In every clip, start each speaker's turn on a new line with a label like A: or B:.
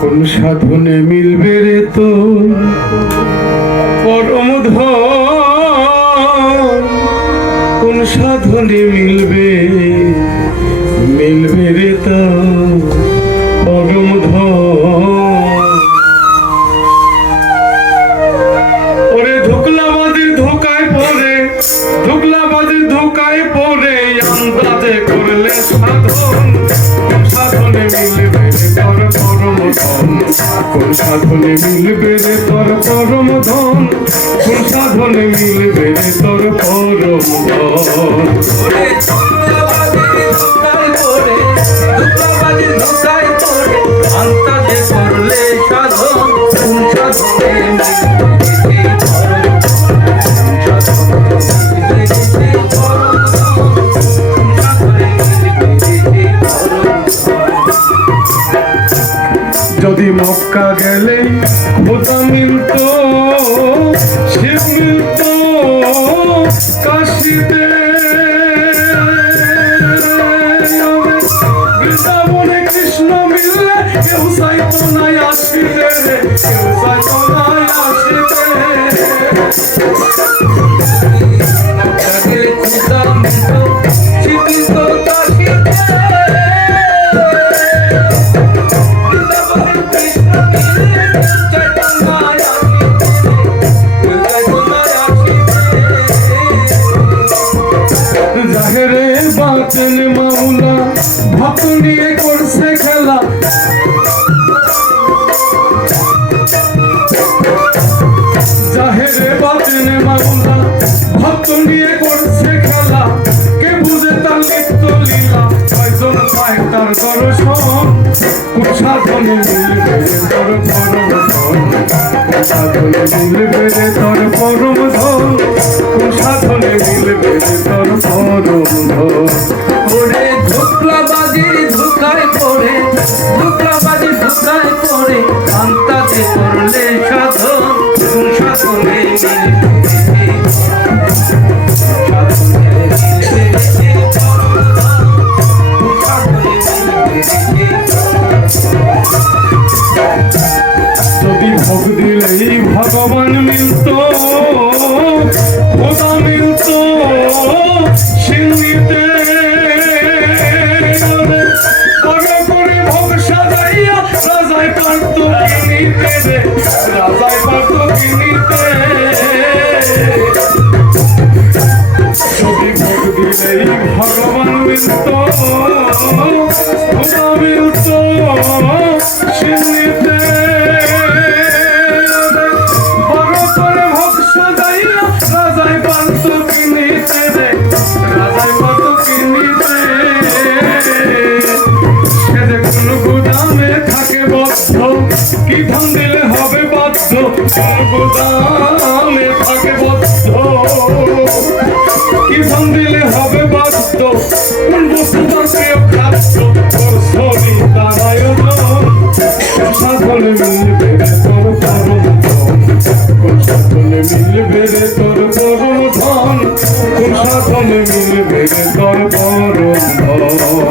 A: কোন সাধনে মিলবে রে তো পরম ধন? কোন সাধনে মিলবে কোন সাধনে মিলবে রে তোর পরম ধন। কোন সাধনে মিলবে রে তোর পরম ধন। মক্কা গেলে খোদা মিলত সে মিলত কাশিতে বৃন্দাবনে কৃষ্ণ মিললে কেউ চাইতো নাই আসিতে কেউ জাহেরে বাতেন মাওলা ভক্ত নিয়ে করছে খেলা। জাহেরে বাতেন মাওলা ভক্ত নিয়ে করছে খেলা। কে বুঝে তার নিত্য লীলা? কয়জন পায় তার দর্শন? কোন সাধনে মিলবে রে সাধনে মিলবে রে তোর পরম ধন। কোন সাধনে মিলবে রে তোর পরম ধন।
B: ওরে ধোকলাবাজির ধোকায় পড়ে ধোকলাবাজির ধোকায় পড়ে।
A: মিলত খোদা মিলত সিংহিতে বড় করে ভোগ সাজাইয়া রাজায় কিনিতে রে রাজায় গুদামে থাকে বদ্ধ কি ধান দিলে হবে বাধ্য বস্তু? তার প্রিয় খাদ্য তোর শরীর তার আয়োজন সাধনে মিলবে তোর পরম ধন। সাধনে মিলবে রে তোর পরম ধন। সাধনে মিলবে রে তোর পরম ধন।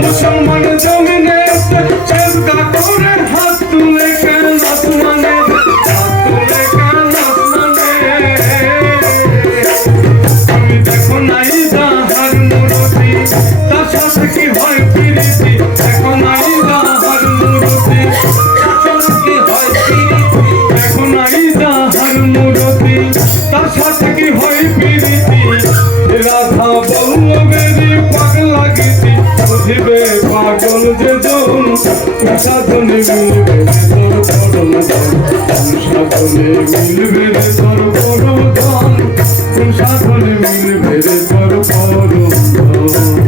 A: মুসলমান জমিনে চেষ্টা করে হাত তুলে কেন আসমানে। হাত তুলে কেন আসমানে। আমি দেখো নাই যাহার তাছা থেকে হয় পিরিতি
B: রাধা বল্লভেরি পাগলা
A: গীতি বুঝিবে পাগল যে জন সাধনে মিলবে তোর পরম সাধনে মিলবে তোর পরম